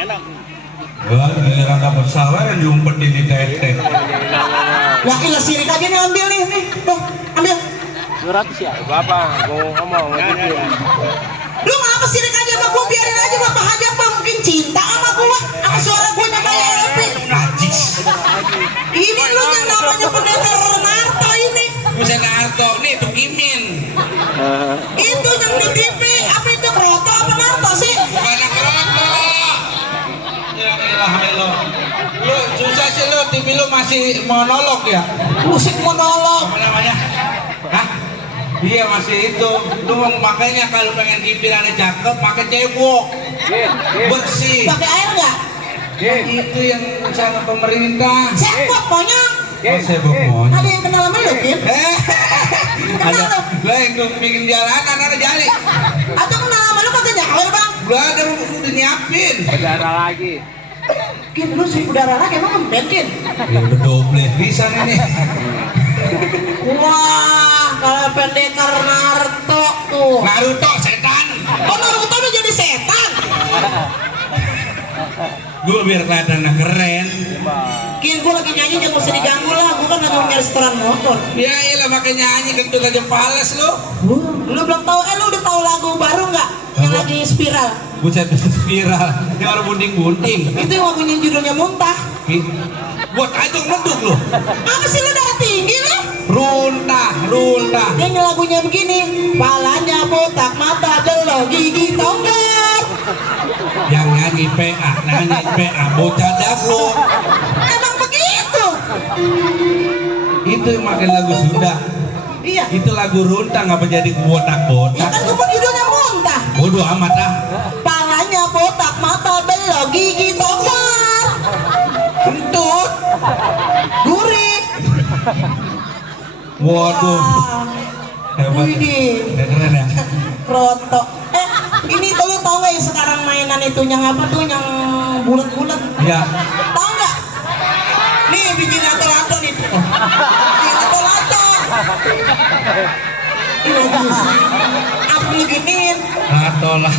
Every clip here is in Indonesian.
enak. Wah, giliran dapat sawer yang diumpetin di tete. Lah ilah sirik aja nih, ambil nih. Tuh, ambil. 200 ya? Bapak, gue ngomong. Lu ngapa sirik aja sama gua, biarin aja Bapak Haji apa mungkin cinta sama gua. Sama suara gua yang kayak Epi. Najis. Ini lu yang namanya pendekar Narto ini. Bukan Narto, nih tuh Imin. Itu yang di TV, apa itu Kroto apa Narto sih? Bukan Narto. Ya elah lo. Lu susah sih lu, TV lu masih monolog ya? Musik monolog. Apa namanya? Hah? Iya masih itu. Lu makanya kalau pengen kipirannya cakep, pakai cebok. Bersih. Pakai air nggak? Itu yang usaha pemerintah. Cebok monyong. Oh, cebok monyong. Ada yang kenal sama lu, Kim? Ada. Lo yang bikin jalanan ada jali. Atau kenal sama lu kagak nyawer, Bang? Gak ada, udah nyiapin. Berdarah lagi. Kim, lu sih udara lagi emang ngeband, Kim? Ya udah double bisa ini. Wah, kalau pendekar Naruto tuh. Naruto setan. Oh, Naruto udah jadi setan. Gue biar kelihatan keren. Kim, gue lagi nyanyi jangan usah diganggu lah. Gue kan lagi nyari setoran motor. Ya iyalah pakai nyanyi kentut aja pales lu. Lu belum tahu, lu udah tahu lagu baru nggak? Yang lagi spiral. Buset viral. Ini orang bunting-bunting. Itu yang lagunya judulnya Muntah. Buat aja menduk lu. Apa sih lu darah tinggi lu? Runtah, runtah. Dia lagunya begini, palanya botak, mata gelo, gigi tonggak. Yang nyanyi PA, bocah daglo. Emang begitu? Itu yang makin lagu Sunda. Iya. Itu lagu runtah ngapa jadi Ya botak-botak? kan gue judulnya Muntah. Bodoh amat ah. Palanya botak, mata belok, gigi tonggak. Kentut. Gurih. Waduh. Hebat. Widih. Ya, keren ya. Kroto. Ini tuh lu tau gak yang sekarang mainan itu yang apa tuh yang bulat-bulat? Ya. Tau nggak? Nih biji lato-lato nih. Biji lato-lato. Ini bagus. Apa lu giniin? Lato lah.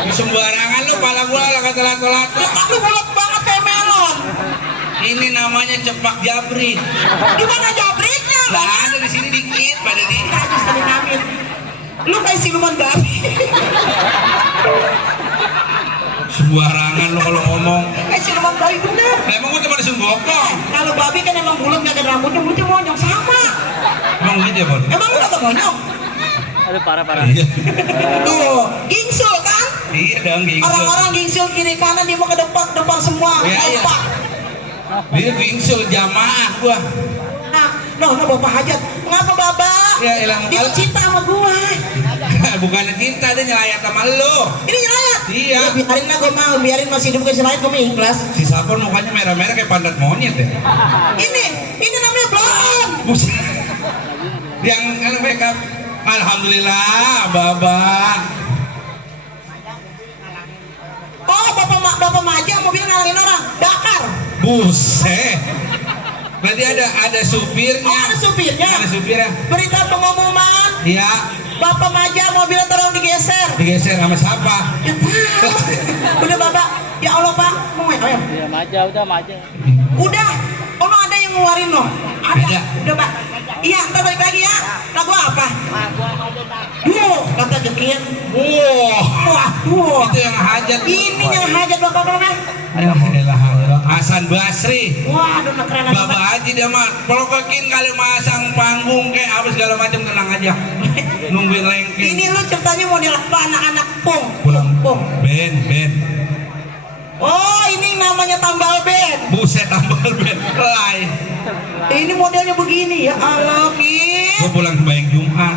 Di sembarangan lu pala gua lah kata lato-lato. Kan lu bulat banget kayak melon. Ini namanya cepak jabri. Di mana jabriknya? Lah ada di sini dikit pada di. Habis tadi ngambil. Lu kayak siluman babi. Sembarangan lu kalau ngomong. Kayak siluman babi bener. Lah emang gua cuma disuruh bokong. Kalau babi kan emang bulat gak ada rambutnya, mulutnya monyong sama. Emang gitu ya, Bon? Emang lu kagak monyong? Aduh parah. Iya. Tuh, gingsul kan? Iya dong gitu. Orang-orang gingsul kiri kanan dia mau ke depan semua. Iya, iya. Kompak. Dia bingsul jamaah gua. Nah, Bapak Hajat, ngapa Bapak? Ya, ilang Dia kali. cinta sama gua. Bukannya cinta, dia nyelayat sama lu. Ini nyelayat. Iya. Ya, biarin lah gua mau, biarin masih hidup kayak nyelayat gua mah ikhlas. Si Sapon mukanya merah-merah kayak pantat monyet ya. Ini namanya blon. Buset. Yang makeup. Alhamdulillah, Babak. Oh, Bapak Maja mobil ngalangin orang, bakar. Buset. Berarti ada supirnya. Oh, ada supirnya. Ada supirnya. Berita pengumuman, Iya. Bapak Maja mobilnya tolong digeser. Digeser sama siapa? Ya tahu. Udah Bapak, ya Allah Pak, mau ya? Ya maja. Udah, ono ada yang ngeluarin loh. Ada. Udah Pak. Iya, ntar balik lagi ya. Lagu apa? Kata Jekin. Wah. Itu yang hajat. Ini yang hajat Bapak mana? Hasan Basri. Waduh, keren Bapak banget. Haji dia mah pelokokin kali masang panggung kayak apa segala macam, tenang aja. Nungguin lengking. Ini lu ceritanya model apa anak-anak pong? Pong. Ben. Oh, ini namanya tambal band. Buset tambal ben. Lay. Ini modelnya begini ya Allah, Kim. Gua pulang sembahyang Jumat.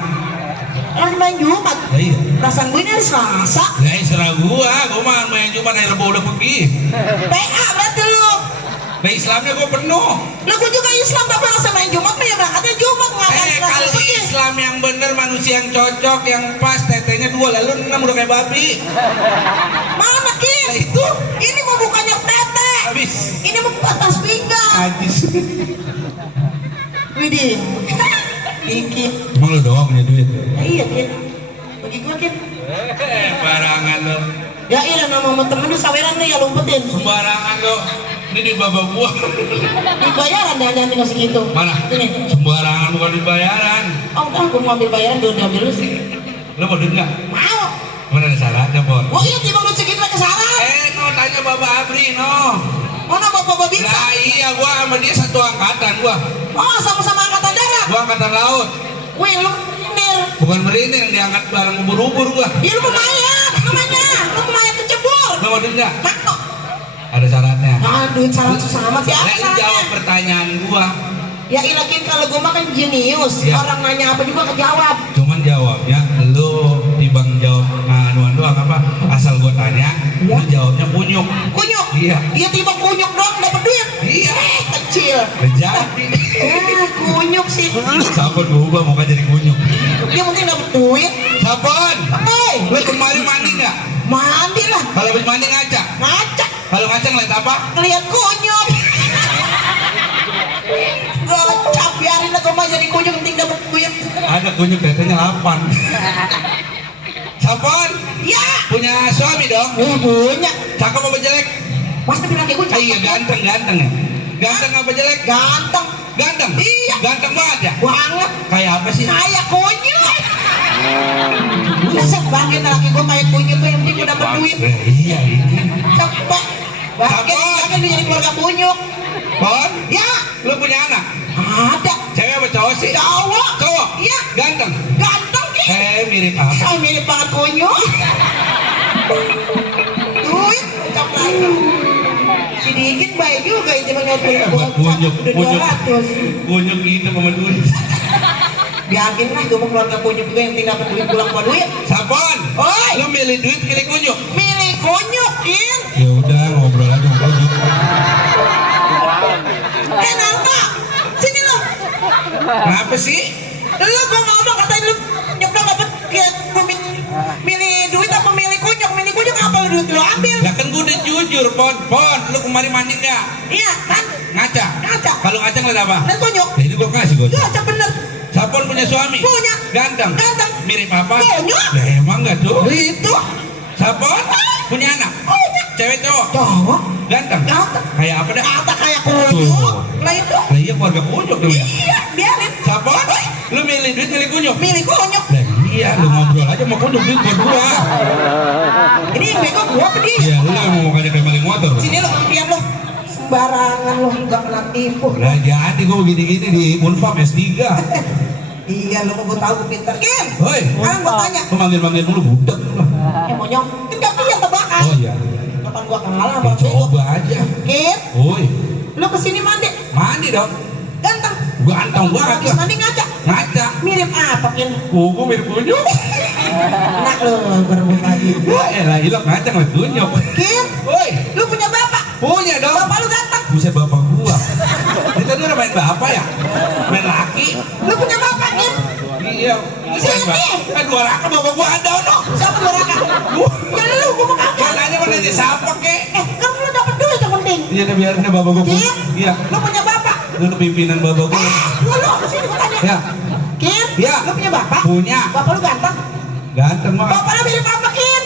Lagi main Jumat. Ya, iya. Perasaan gue ini hari Selasa. Ya serah gua mah main Jumat hari Rebo udah pergi. PA berarti lu. Nah Islamnya gua penuh. Lu gue juga Islam tapi rasa main Jumat mah ya berangkatnya Jumat ngapain Kalau pergi. Islam yang bener, manusia yang cocok, yang pas, tetenya 2 lalu 6 udah kayak babi. Mana Kim? Nah itu Ini mau bukannya tete. habis. Ini mau atas pinggang. Habis. Widih. Dikit. Emang lu doang punya duit? Iya, Kim. Bagi gua Kin. Barangan lo. Ya iya nama temen lu saweran nih ya lumpetin. Sembarangan lo. Ini di babak gua. Dibayaran dan ngasih gitu. Mana? Ini. Sembarangan bukan dibayaran. Oh udah gua mau ambil bayaran dulu diambil lu sih. Lo mau duit nggak? Mau. Mana ada syaratnya, Bon? Oh iya tiba lu segitu ke saran. No, tanya Bapak Abri, no. Mana bapak bisa? Nah iya, gua sama dia satu angkatan, gua. Oh sama-sama angkatan darat. Gua angkatan laut. Wih lu nir. Bukan merinding, diangkat bareng ubur-ubur gua. Iya lu pemayat namanya. Lu pemayat kecebur. Lo mau duit nggak? Mau. Ada syaratnya. Aduh syarat susah amat sih. Apa Nah, jawab syaratnya? pertanyaan gua. Ya ilakin kalau gua makan jenius. Ya. Orang nanya apa juga kejawab. Cuman jawabnya lu dibang jawab nganuan doang apa? Asal gua tanya, Ya. lu jawabnya kunyuk. Kunyuk. Iya. Dia tiba kunyuk doang dapat duit. Iya. Kecil. Jadi. Kunyuk sih. Siapa gua mau jadi kunyuk? Dia penting dapat duit. Sapon. Hei, Lu kemarin mandi nggak? mandi lah. Kalau habis mandi ngaca. Ngaca. Kalau ngaca ngeliat apa? Ngeliat kunyuk. Gocap biarin lah gua mah jadi kunyuk penting dapat duit. Ada kunyuk katanya 8. Sapon. Ya. Punya suami dong? Punya. Cakep apa jelek? Mas tapi laki gua cakep. Iya ganteng ganteng. Ganteng apa jelek? Ganteng. Ganteng. Iya. Ganteng banget ya. Banget. Kayak apa sih? Kayak kunyuk. Buset banget laki gua kayak kunyuk tuh yang penting gua dapat duit. Iya ini. Cepet. Bahkan dia jadi keluarga kunyuk. Pon, Ya. lu punya anak? Ada. Cewek apa cowok sih? Cowok. Cowok. Iya. Ganteng. Ganteng Ki. Mirip apa? Saya mirip banget kunyuk. Duit. Cok lagi. Si Dikit baik juga itu menyatuin Buat kunyuk, udah kunyuk. 200. Kunyuk itu sama duit. Biarin lah gue mau keluarga kunyuk juga yang penting dapat duit pulang bawa duit. Sapon, Oi. lu milih duit milih kunyuk? Milih kunyuk, Kin. Ya udah ngobrol aja sama kunyuk. Nanta, sini lo. Kenapa sih? Lu gua ngomong katanya lu kunyuk dong dapat milih duit apa milih kunyuk? Milih kunyuk apa lu duit lu ambil? Ya kan gue udah jujur, Pon, lu kemarin mandi nggak? Iya kan? Ngaca. Ngaca. Kalau ngaca ngeliat apa? Dan kunyuk. Jadi gue kasih gue. Ngaca bener. Sapon punya suami? Punya. Ganteng. Ganteng. Mirip apa? Kunyuk. Ya emang nggak tuh? Itu. Sapon punya anak? Punya. Cewek cowok? Cowok. Ganteng. Ganteng. Kayak apa dah? Kata kayak kunyuk. Lah itu. Lah iya keluarga kunyuk dong ya. Iya, biarin. Sapon, lu milih duit milih kunyuk? Milih kunyuk. Lah iya, lu ngobrol aja mau kunyuk duit buat gua. Ini yang bego gua apa dia? Iya, lu mau ngajak kayak maling motor. Sini lo, lihat lo. Sembarangan lo, nggak kena tipu. Lah jadi gua begini-gini di Unpam S3. Iya, lo mau tahu gue pintar. Ken, Hoi, sekarang gua tanya. lu manggil-manggil mulu budak lu. Monyong, kan gak punya tebakan. Oh iya. Kapan gua kalah Ya, sama bego? coba aja. Ken, Woi, lo kesini mandi. mandi dong. Ganteng. Ganteng banget Habis lah. mandi ngaca. Ngaca. Mirip apa, Ken? Kuku mirip kunyuk. Enak lo, berebut lagi. Wah, elah ilok ngaca ngeliat kunyuk. Ken, Woi, lo punya bapak. punya dong. Bapak lo ganteng. Buset bapak gua. Itu tuh udah main bapak ya? Main laki. Lo punya bapak, Ken. Iya. Kan dua raka bapak gua ada no. Siapa lo raka? Ya lo, gua mau kagak. Katanya mau nanya siapa kek? Kan lo dapat duit yang penting. Iya udah biarin deh bapak gua. Ken, Iya. lo punya bapak. Dulu pimpinan bapak gua. Lo, kesini gua tanya. Ya. Ken, Ya. lo punya bapak? Punya. Bapak lo ganteng. Ganteng banget. Bapak lo mirip apa, Ken?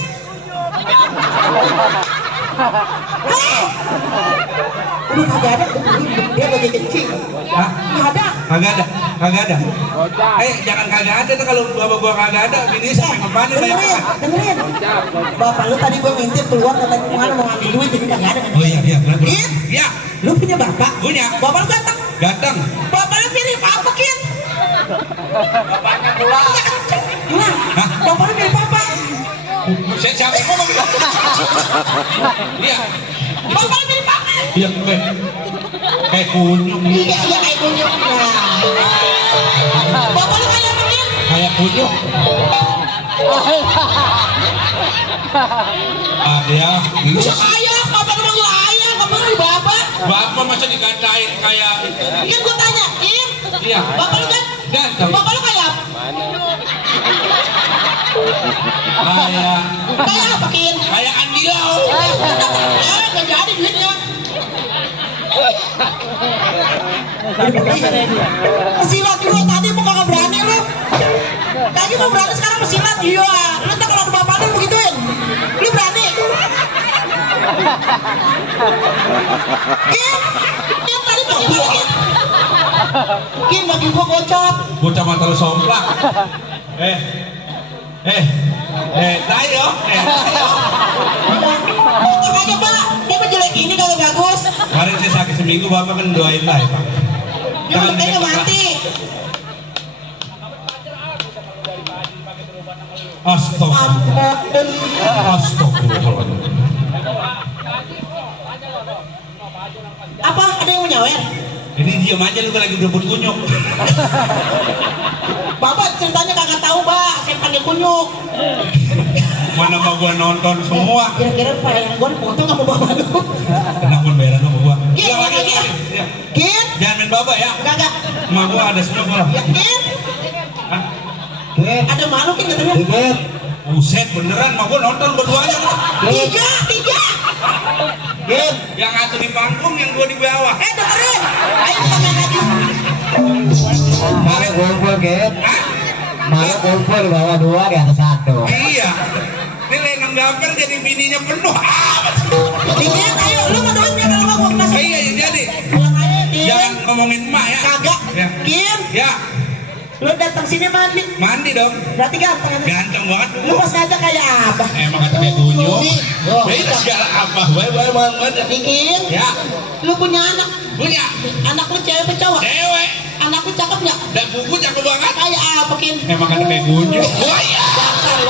Hei! Udah kagak ada, dia bagi kecil. Hah? Nggak ada. Kagak ada. Kagak ada. Jangan kagak ada tuh kalau bapak gua kagak ada. Bini sampai ngepanin banyak Dengerin, banget. dengerin. Bapak lu tadi gua ngintip keluar katanya kemana mau ngambil duit jadi kagak ada. Oh iya iya. Kenapa? Kin, Iya. lu punya bapak? Punya. Bapak lu ganteng. Ganteng. Bapak lu mirip apa, Kin? Bapaknya pulang. Gimana? Hah? Bapak lu mirip apa? Siapa yang ngomong? Iya. Bapak lu mirip apa? Iya kayak kunyuk. Iya, iya kayak kunyuk. Nah. Bapak lu kayak apa, Kin? Kayak kunyuk. Ya. Bisa ayah, bapak lu manggil ayah, kamu manggil bapak. Bapak masa dikatain kayak itu? Kin gua tanya, Kin. Iya. Bapak lu kan? Ganteng. Bapak lu kayak apa? Kayak apa, Kin? Kayak Andilau. Ya, gak jadi duitnya. Silat dulu tadi mau kagak berani lu. Tadi mau berani sekarang pesilat. Iya. Lu tak kalau ada bapak lu begituin. Lu berani? Kim, tadi bagi gua Kim. Kim bagi gua gocap. Bocah mata lu somplak. Tayo. Untung aja Pak, dia menjelek ini kalau bagus. Kemarin saya sakit seminggu, Bapak kan doain lah ya Pak. Dia kayaknya mati. Astagfirullahaladzim. Apa? Ada yang mau nyawer? Ini diam aja lu lagi berebut kunyuk. Bapak ceritanya kagak tahu, Pak. Saya panggil kunyuk. Mana mau gua nonton semua? Kira-kira Pak yang gua dipotong sama bapak lu. Kenapa bayaran sama gua? Iya, lagi. iya. Kin? Jangan main baba ya. Kagak. Emak gua ada semua gua. Ya, Kin? Hah? Ada malu Kin katanya. Buset beneran, mau gua nonton berduanya. Tiga. Yang satu di panggung, yang dua di bawah. Dengerin. Ayo kita main lagi. Mana kumpul, Git? Hah? Mana kumpul di bawah 2 di atas 1. Iya. Ini Lenong Gaper jadi bininya penuh. Dikit, ayo. Lu mau duitnya kalau mau gua kasih. Iya, jadi. Pulang aja, Kin. Jangan ngomongin emak ya. Kagak. Ya. Kin, Ya, lu datang sini mandi. mandi dong. Berarti ganteng kan? Ganteng banget. Lu pas ngajak kayak apa? Emang kata kayak kunyuk. Nih, Beda segala apa. Baik. Kin, Ya, lu punya anak. punya. Anak lu cewek apa cowok? Cewek. Anak lu cakep nggak? Dan buku cakep banget. Kayak apa, Kin? Emang kata kayak kunyuk. Wah iya.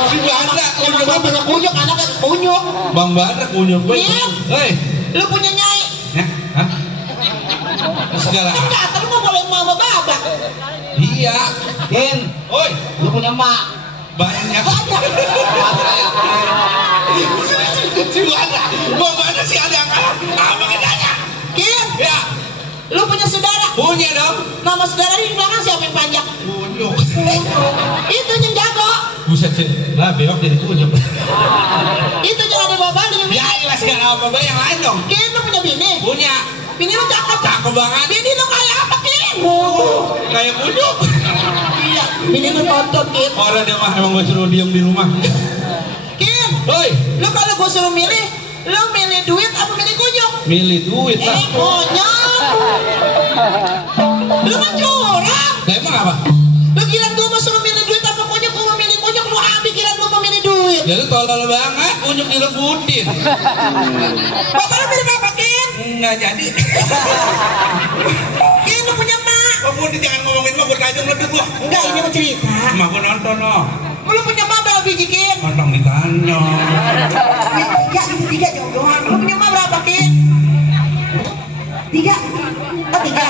Si Banda. Emang dia punya kunyuk, anaknya kunyuk. Bang Banda kunyuk. Iya. Hei. Lu punya nyai. Ya, hah? Segala. Kan kata lu nggak boleh mau babak. Iya. Gin, Oi. lu punya emak. Banyak. Si Banda. Bang Banda sih ada yang kalah. Apa bedanya? Kin, Ya. lu punya saudara. Punya dong. Nama saudara di belakang siapa yang panjang? Kunyuk. Itu yang jago. Buset sih. Lah beok jadi kunyuk. Itu jangan ada bapak lu yang Ya ilah segala apa yang lain dong. Kin, lu punya bini. Punya. Bini lu cakep. Cakep banget. Bini lu kayak apa, Kin? Kayak kunyuk. Iya, bini lu nonton, Kin. Orang dia mah emang gue suruh diem di rumah. Kin, Hoi. lu kalau gua suruh milih, lu milih duit apa milih kunyuk? Milih duit lah. Kunyuk. Lu kan curang. Lah emang apa? Lu kira gua mau suruh milih duit apa kunyuk? Gua mau milih kunyuk, lu ambil kira gua mau milih duit. Ya lu tolol banget. Kunyuk direbutin. Bapak lu milih apa, Kin? Enggak jadi. Kin, lu punya mak. Kok Budi jangan ngomongin gua bertajam leduk gua. Enggak, ini mau cerita. Emak gua nonton loh. Lu punya mak berapa biji, Kin? Nonton ditanya. Tiga jauh doang. Lu punya mak berapa, Kin? Tiga. Oh, tiga.